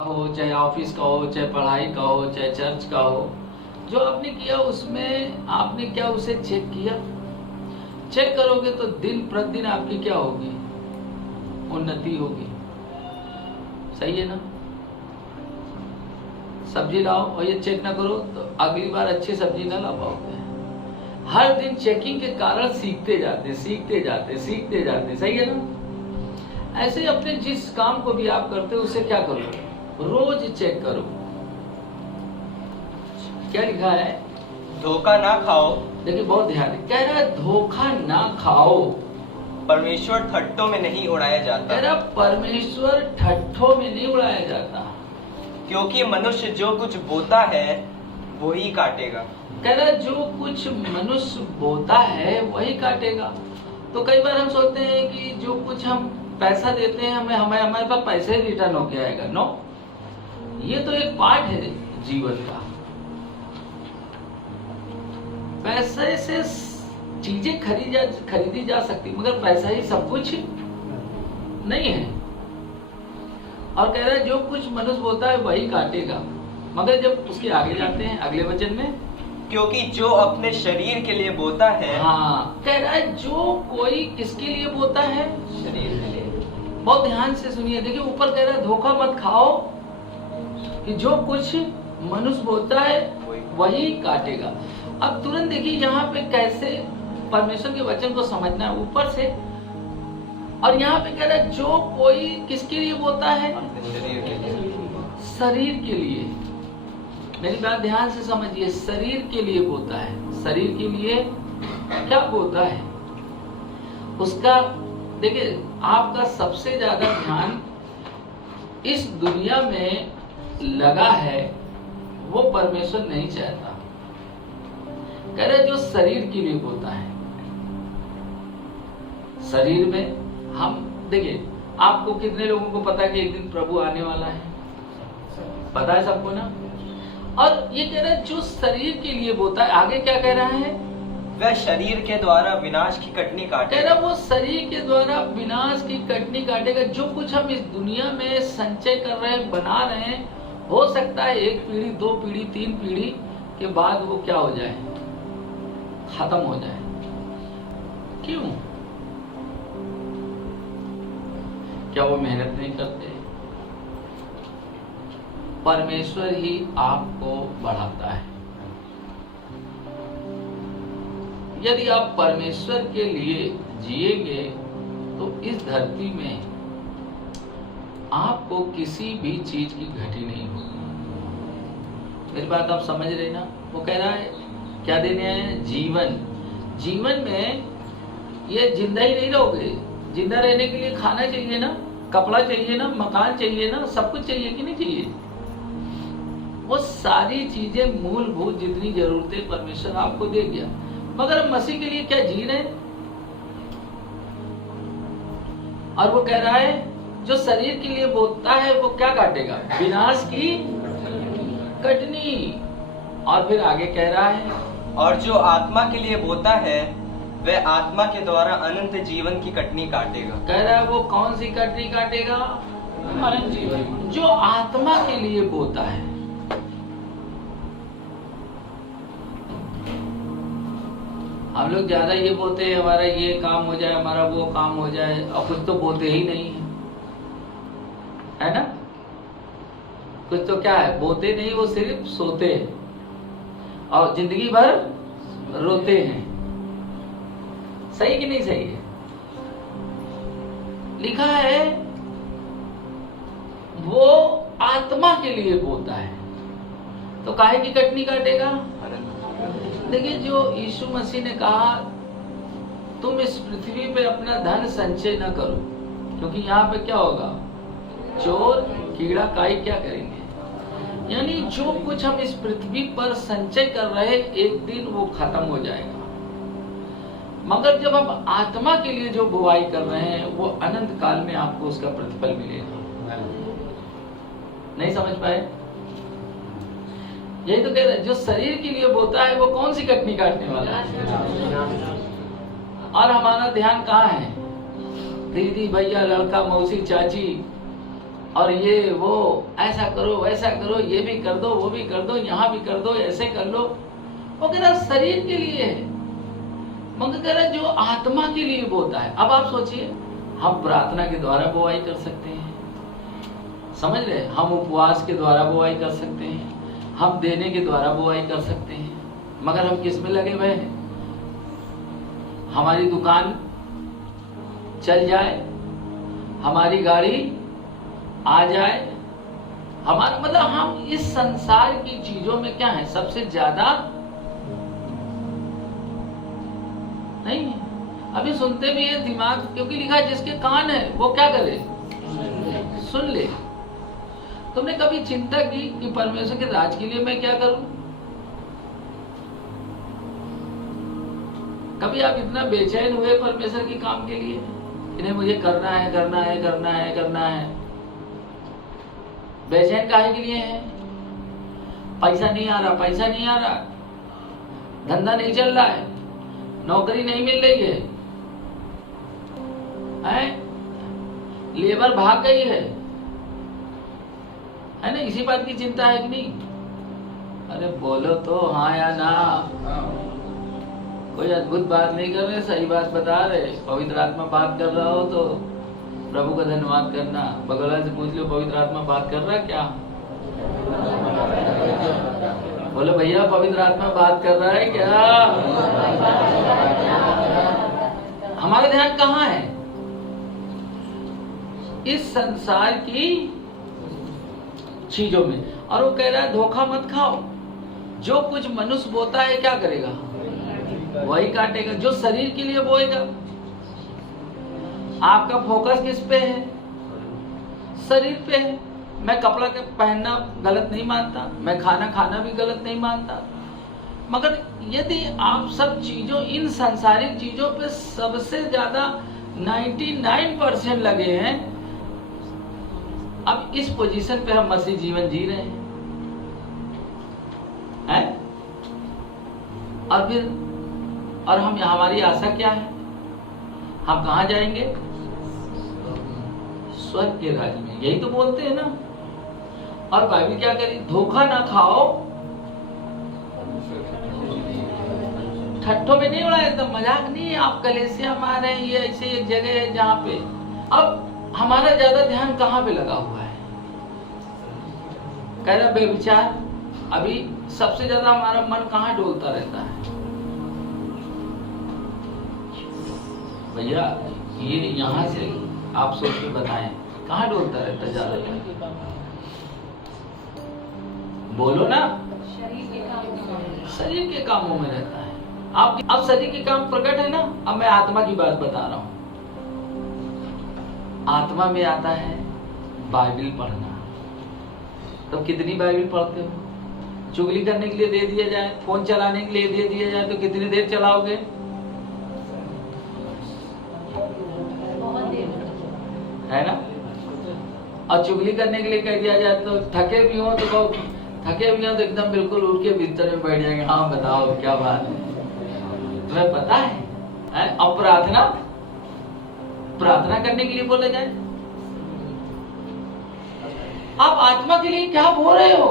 हो, चाहे ऑफिस का हो, चाहे पढ़ाई का हो, चाहे चर्च का हो, जो आपने किया उसमें आपने क्या उसे चेक किया? चेक करोगे तो दिन प्रतिदिन आपकी क्या होगी? उन्नति होगी। सही है ना? सब्जी लाओ और ये चेक ना करो तो अगली बार अच्छी सब्जी ना ला पाओगे। हर दिन चेकिंग के कारण सीखते जाते, सीखते जाते, सीखते जाते। सही है ना? ऐसे ही अपने जिस काम को भी आप करते हो उसे क्या करो? रोज चेक करो। क्या लिखा है? धोखा ना खाओ। देखिए बहुत ध्यान है, कह रहा है धोखा ना खाओ। परमेश्वर ठट्टों में नहीं उड़ाया जाता। कह रहा परमेश्वर ठट्ठों में नहीं उड़ाया जाता, क्योंकि मनुष्य जो कुछ बोता है वही काटेगा। कह रहा जो कुछ मनुष्य बोता है वही काटेगा। तो कई बार हम सोचते हैं कि जो कुछ हम पैसा देते हैं हमारे पास पैसे ही रिटर्न होके आएगा। नो, ये तो एक पार्ट है जीवन का। पैसे से चीजें खरीदी जा सकती, मगर पैसा ही सब कुछ नहीं है। और कह रहा है जो कुछ मनुष्य बोता है वही काटेगा। मगर जब उसके आगे जाते हैं अगले वचन में, क्योंकि जो अपने शरीर के लिए बोता है, हाँ, कह रहा है जो कोई किसके लिए बोता है? शरीर के लिए। बहुत ध्यान से सुनिए। देखिए ऊपर कह रहा है धोखा मत खाओ कि जो कुछ मनुष्य बोता है वही काटेगा। अब तुरंत देखिए यहाँ पे कैसे परमेश्वर के वचन को समझना है ऊपर से। और यहाँ पे कह रहा है जो कोई किसके लिए बोता है? अपने शरीर के लिए। शरीर के लिए। मेरी बात ध्यान से समझिए, शरीर के लिए बोता है। शरीर के लिए क्या बोता है उसका? देखिए आपका सबसे ज्यादा ध्यान इस दुनिया में लगा है, वो परमेश्वर नहीं चाहता। कह रहे जो शरीर के लिए बोता है, शरीर में हम देखिए, आपको कितने लोगों को पता है कि एक दिन प्रभु आने वाला है? पता है सबको ना? और ये कह रहा है जो शरीर के लिए बोता है, आगे क्या कह रहा है? वह शरीर के द्वारा विनाश की कटनी कह काटेगा। रहा वो शरीर के द्वारा विनाश की कटनी काटेगा। जो कुछ हम इस दुनिया में संचय कर रहे हैं, बना रहे हैं, हो सकता है एक पीढ़ी, दो पीढ़ी, तीन पीढ़ी के बाद वो क्या हो जाए? खत्म हो जाए। क्यों? क्या वो मेहनत नहीं करते? परमेश्वर ही आपको बढ़ाता है। यदि आप परमेश्वर के लिए जिएंगे तो इस धरती में आपको किसी भी चीज की घटी नहीं होगी। मेरी बात आप समझ रहे ना? वो कह रहा है क्या देने आए हैं? जीवन। जीवन में ये जिंदा ही नहीं रहोगे। जिंदा रहने के लिए खाना चाहिए ना, कपड़ा चाहिए ना, मकान चाहिए ना, सब कुछ चाहिए कि नहीं चाहिए? वो सारी चीजें मूलभूत जितनी जरूरतें परमेश्वर आपको दे गया, मगर मसीह के लिए क्या जी रहे? और वो कह रहा है जो शरीर के लिए बोता है वो क्या काटेगा? विनाश की कटनी। और फिर आगे कह रहा है और जो आत्मा के लिए बोता है वह आत्मा के द्वारा अनंत जीवन की कटनी काटेगा। कह रहा है वो कौन सी कटनी काटेगा? अनंत जीवन। जो आत्मा के लिए बोता है। हम लोग ज्यादा ये बोलते हैं हमारा ये काम हो जाए, हमारा वो काम हो जाए, और कुछ तो बोलते ही नहीं है ना? कुछ तो क्या है, बोते नहीं, वो सिर्फ सोते हैं और जिंदगी भर रोते हैं। सही कि नहीं सही है? लिखा है वो आत्मा के लिए बोता है तो काहे की कटनी काटेगा? देखिए जो यीशु मसीह ने कहा तुम इस पृथ्वी पे अपना धन संचय न करो, क्योंकि यहाँ पे क्या होगा? चोर कीड़ा काई क्या करेंगे। यानी जो कुछ हम इस पृथ्वी पर संचय कर रहे एक दिन वो खत्म हो जाएगा, मगर जब हम आत्मा के लिए जो बुवाई कर रहे हैं वो अनंत काल में आपको उसका प्रतिफल मिलेगा। नहीं समझ पाए? यही तो कह रहे हैं, जो शरीर के लिए बोता है वो कौन सी कटनी काटने वाला है। और हमारा ध्यान कहाँ है? दीदी भैया लड़का मौसी चाची और ये वो, ऐसा करो वैसा करो, ये भी कर दो वो भी कर दो, यहाँ भी कर दो, ऐसे कर लो। वो कह रहा शरीर के लिए है, मगर कह रहा जो आत्मा के लिए बोता है। अब आप सोचिए, हम प्रार्थना के द्वारा बुआई कर सकते हैं, समझ रहे, हम उपवास के द्वारा बुआई कर सकते हैं, हम देने के द्वारा बुआई कर सकते हैं, मगर हम किस में लगे हुए हैं? हमारी दुकान चल जाए, हमारी गाड़ी आ जाए, हमारा मतलब हम इस संसार की चीजों में क्या है सबसे ज्यादा नहीं है। अभी सुनते भी है दिमाग, क्योंकि लिखा है जिसके कान है वो क्या करे, सुन ले। तुमने कभी चिंता की कि परमेश्वर के राज के लिए मैं क्या करूं? कभी आप इतना बेचैन हुए परमेश्वर के काम के लिए, इन्हें मुझे करना है करना है करना है करना है। बेचैन काहे के लिए है? पैसा नहीं आ रहा, पैसा नहीं आ रहा, धंधा नहीं चल रहा है, नौकरी नहीं मिल रही है, लेबर भाग गई है ना? इसी बात की चिंता है कि नहीं? अरे बोलो तो हाँ या ना। कोई अद्भुत बात नहीं कर रहे, सही बात बता रहे। पवित्र आत्मा बात कर रहा हो तो प्रभु का धन्यवाद करना। बगल वाले से पूछ लो, पवित्र आत्मा बात कर रहा है क्या? बोलो भैया, पवित्र आत्मा बात कर रहा है क्या? हमारा ध्यान कहाँ है? इस संसार की चीजों में। और वो कह रहा है धोखा मत खाओ, जो कुछ मनुष्य बोता है क्या करेगा वही काटेगा। जो शरीर के लिए बोएगा। आपका फोकस किस पे है? शरीर पे है। मैं कपड़ा के पहनना गलत नहीं मानता, मैं खाना खाना भी गलत नहीं मानता, मगर यदि आप सब चीजों, इन सांसारिक चीजों पे सबसे ज्यादा 99% लगे हैं, अब इस पोजीशन पे हम मसीह जीवन जी रहे हैं? और फिर और हम, हमारी आशा क्या है? हम कहाँ जाएंगे? स्वर्ग के राज्य में। यही तो बोलते हैं ना। और बाइबल क्या करी? धोखा ना खाओ। ठट्ठों में नहीं उड़ाया, एकदम मजाक नहीं। आप कलेसिया में आ रहे हैं, ये ऐसे एक जगह है जहाँ पे अब हमारा ज्यादा ध्यान कहाँ पे लगा हुआ है? कह रहा बेविचार। अभी सबसे ज्यादा हमारा मन कहाँ डोलता रहता है? भैया ये यहाँ से आप सोच के बताएं, कहाँ डोलता रहता है ज्यादा? बोलो ना। शरीर के कामों में रहता है। आप अब शरीर के काम प्रकट है ना। अब मैं आत्मा की बात बता रहा हूं। आत्मा में आता है बाइबल पढ़ना। तो कितनी बाइबल पढ़ते हो? चुगली करने के लिए दे दिया जाए, फोन चलाने के लिए दे दिया जाए तो कितनी देर चलाओगे? है ना? और चुगली करने के लिए कह दिया जाए तो थके भी हो तो एकदम बिल्कुल उठ के बिस्तर में बैठ जाएंगे। हाँ बताओ क्या बात है, तुम्हें पता है? और प्रार्थना करने के लिए बोले जाए। आप आत्मा के लिए क्या बोल रहे हो?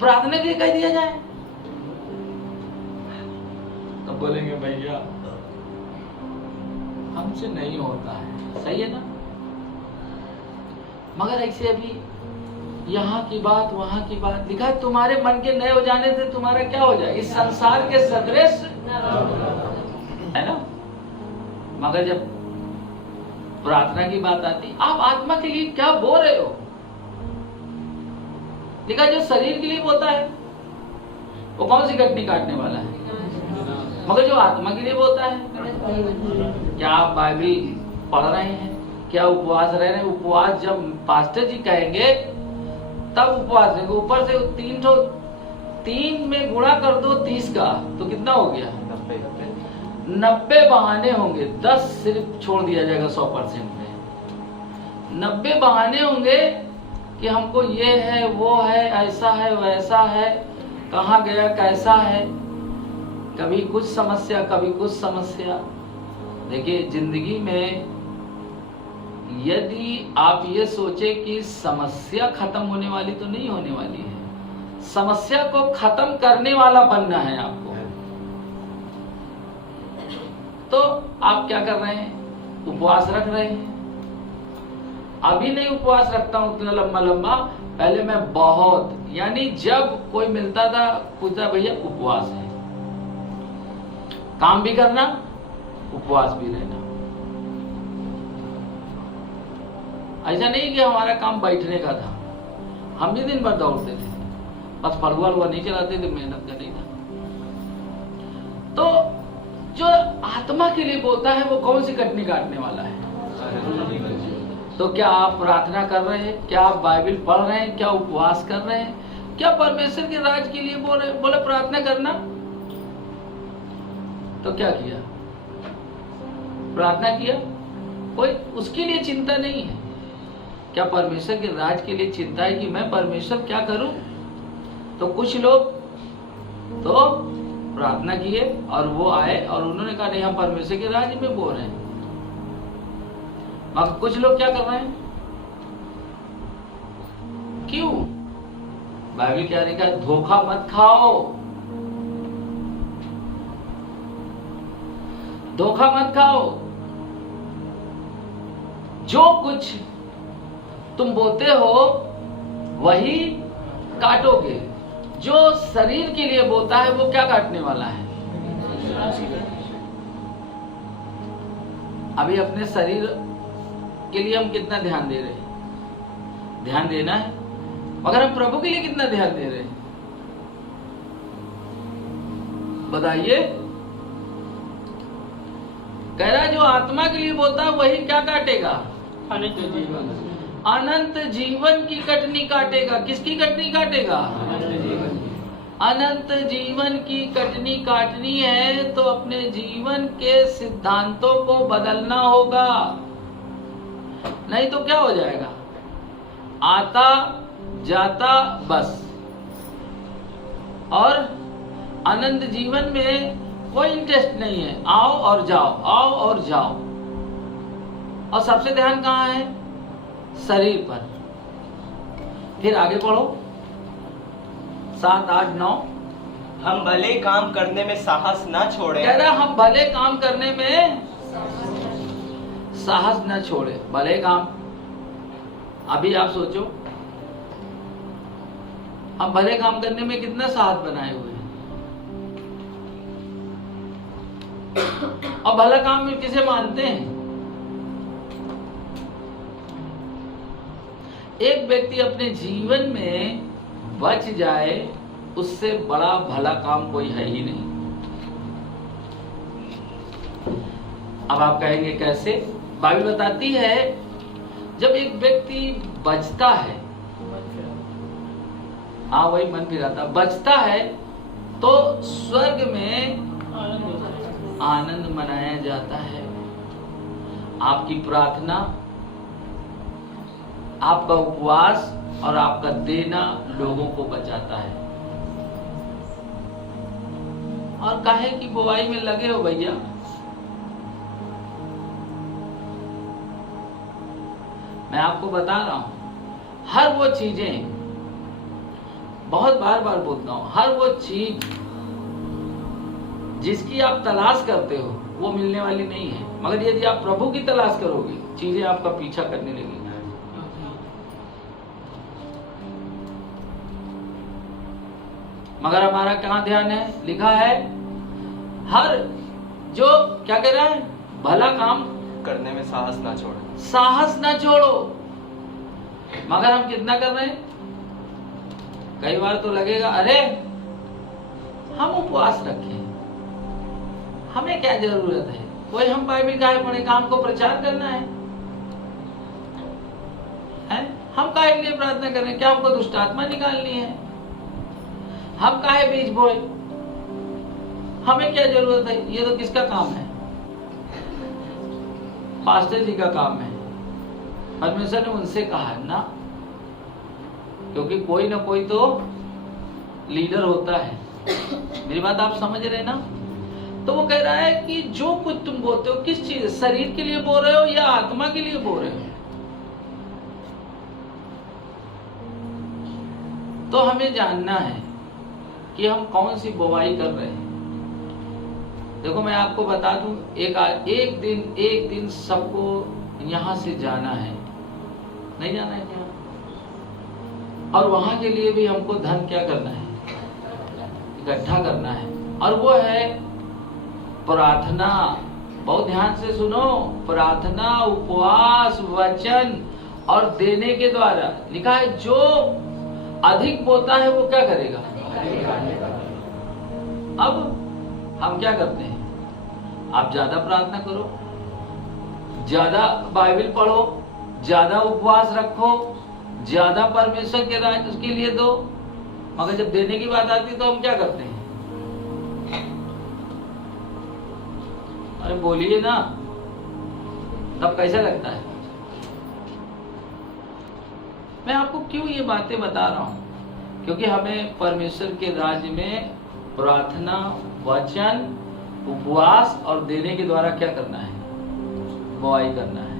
प्रार्थना के लिए कह दिया जाए तो बोलेंगे भैया हमसे नहीं होता है। सही है ना? मगर ऐसे अभी यहाँ की बात वहां की बात, लिखा है तुम्हारे मन के नए हो जाने से तुम्हारा क्या हो जाए? इस संसार के सदृश है ना। मगर जब प्रार्थना की बात आती, आप आत्मा के लिए क्या बोल रहे हो? लिखा जो शरीर के लिए बोता है वो कौन सी कटनी काटने वाला है? मगर जो आत्मा के लिए बोता है, क्या आप बाइबल पढ़ रहे हैं? क्या उपवास रह रहे हैं? उपवास जब पास्टर जी कहेंगे तब उपवास है। ऊपर से 3 में गुणा कर दो 30 का तो कितना हो गया? 90 बहाने होंगे, 10 सिर्फ छोड़ दिया जाएगा 100% में। 90 बहाने होंगे कि हमको ये है, वो है, ऐसा है, वैसा है, कहाँ गया, कैसा है, कभी कुछ समस्या, कभी कुछ समस्या। देखिए, जिंदगी में यदि आप ये सोचे कि समस्या खत्म होने वाली, तो नहीं होने वाली है। समस्या को खत्म करने वाला बनना है आपको। तो आप क्या कर रहे हैं? उपवास रख रहे हैं। अभी नहीं उपवास रखता हूं उतना लंबा लंबा, पहले मैं बहुत, यानी जब कोई मिलता था पूछता, भैया उपवास है, काम भी करना, उपवास भी रहना। ऐसा नहीं कि हमारा काम बैठने का था, हम भी दिन भर दौड़ते थे, बस फड़ुआ वुआ नहीं चलाते थे, मेहनत का नहीं था। तो जो आत्मा के लिए बोलता है वो कौन सी कटनी काटने वाला है? तो क्या आप प्रार्थना कर रहे हैं? क्या आप बाइबल पढ़ रहे हैं? क्या उपवास कर रहे हैं? क्या परमेश्वर के राज के लिए बोले प्रार्थना करना? तो क्या किया? प्रार्थना किया? कोई उसके लिए चिंता नहीं है। क्या परमेश्वर के राज के लिए चिंता है कि मैं परमेश्वर क्या करूं? तो कुछ लोग तो प्रार्थना किए और वो आए और उन्होंने कहा नहीं, हम परमेश्वर के राज में बोल रहे हैं। मगर कुछ लोग क्या कर रहे हैं? क्यों? बाइबल क्या लिखा है? धोखा मत खाओ, धोखा मत खाओ। जो कुछ तुम बोते हो वही काटोगे। जो शरीर के लिए बोता है वो क्या काटने वाला है? अभी अपने शरीर के लिए हम कितना ध्यान दे रहे हैं? ध्यान देना है, मगर हम प्रभु के लिए कितना ध्यान दे रहे हैं? बताइए। कह रहा जो आत्मा के लिए बोलता है वही क्या काटेगा? अनंत जीवन। अनंत जीवन की कटनी काटेगा। किसकी कटनी काटेगा? अनंत जीवन की कटनी काटनी है तो अपने जीवन के सिद्धांतों को बदलना होगा, नहीं तो क्या हो जाएगा? आता जाता बस, और अनंत जीवन में कोई इंटरेस्ट नहीं है। आओ और जाओ, आओ और जाओ। और सबसे ध्यान कहाँ है? शरीर पर। फिर आगे पढ़ो 7, 8, 9। हम भले काम करने में साहस न छोड़ें। कह रहा हम भले काम करने में साहस न छोड़े। भले काम, अभी आप सोचो हम भले काम करने में कितना साहस बनाए हुए हैं। और भला काम में किसे मानते हैं? एक व्यक्ति अपने जीवन में बच जाए, उससे बड़ा भला काम कोई है ही नहीं। अब आप कहेंगे कैसे? बाइबल बताती है जब एक व्यक्ति बचता है, हाँ वही मन फिराता, बचता है तो स्वर्ग में आनंद मनाया जाता है। आपकी प्रार्थना, आपका उपवास और आपका देना लोगों को बचाता है। और काहे की बुवाई में लगे हो भैया? मैं आपको बता रहा हूं, हर वो चीजें, बहुत बार बार बोलता हूं, हर वो चीज जिसकी आप तलाश करते हो वो मिलने वाली नहीं है। मगर यदि आप प्रभु की तलाश करोगे, चीजें आपका पीछा करने लगेगी। मगर हमारा कहाँ ध्यान है? लिखा है हर जो क्या कह रहा है? भला काम करने में साहस ना छोड़ें। साहस ना छोड़ो। मगर हम कितना कर रहे हैं? कई बार तो लगेगा अरे हम उपवास रखें, हमें क्या जरूरत है? कोई हम बाइबल काहे पढ़े? हमको प्रचार करना है? हम काहे के लिए प्रार्थना कर रहे हैं? क्या हमको दुष्ट आत्मा निकालनी है? हम काहे बीज बोए? हमें क्या जरूरत है? ये तो किसका काम है? पास्टर जी का काम है। परमेश्वर ने उनसे कहा है ना, क्योंकि कोई ना कोई तो लीडर होता है। मेरी बात आप समझ रहे हैं ना? तो वो कह रहा है कि जो कुछ तुम बोलते हो किस चीज, शरीर के लिए बोल रहे हो या आत्मा के लिए बोल रहे हो? तो हमें जानना है कि हम कौन सी बुवाई कर रहे हैं। देखो मैं आपको बता दूं, एक दिन सबको यहां से जाना है, नहीं जाना है क्या? और वहां के लिए भी हमको धन क्या करना है? इकट्ठा करना है। और वो है प्रार्थना। बहुत ध्यान से सुनो, प्रार्थना, उपवास, वचन और देने के द्वारा। लिखा है जो अधिक बोता है वो क्या करेगा? अब हम क्या करते हैं? आप ज्यादा प्रार्थना करो, ज्यादा बाइबल पढ़ो, ज्यादा उपवास रखो, ज्यादा परमेश्वर के राज्य उसके लिए दो, मगर जब देने की बात आती है तो हम क्या करते हैं? अरे बोलिए ना, तब कैसा लगता है? मैं आपको क्यों ये बातें बता रहा हूं? क्योंकि हमें परमेश्वर के राज्य में प्रार्थना, वचन, उपवास और देने के द्वारा क्या करना है? बुआई करना है।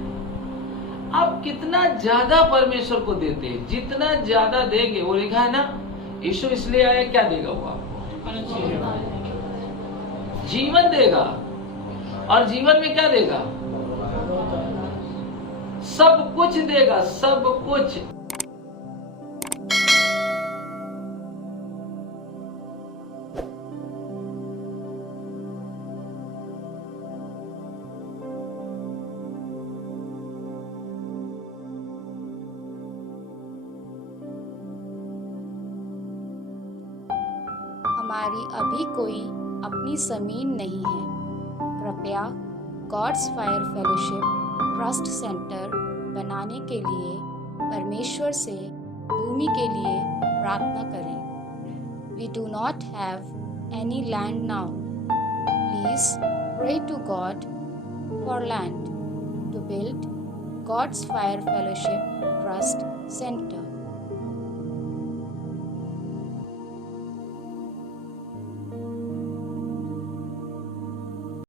आप कितना ज्यादा परमेश्वर को देते हैं, जितना ज्यादा देंगे, वो लिखा है ना, यीशु इसलिए आया, क्या देगा वो आपको? जीवन देगा। और जीवन में क्या देगा? सब कुछ देगा, सब कुछ। हमारी अभी कोई अपनी ज़मीन नहीं है। कृपया God's fire fellowship trust centre बनाने के लिए परमेश्वर से भूमि के लिए प्रार्थना करें। We do not have any land now. Please pray to God for land to build God's fire fellowship trust centre.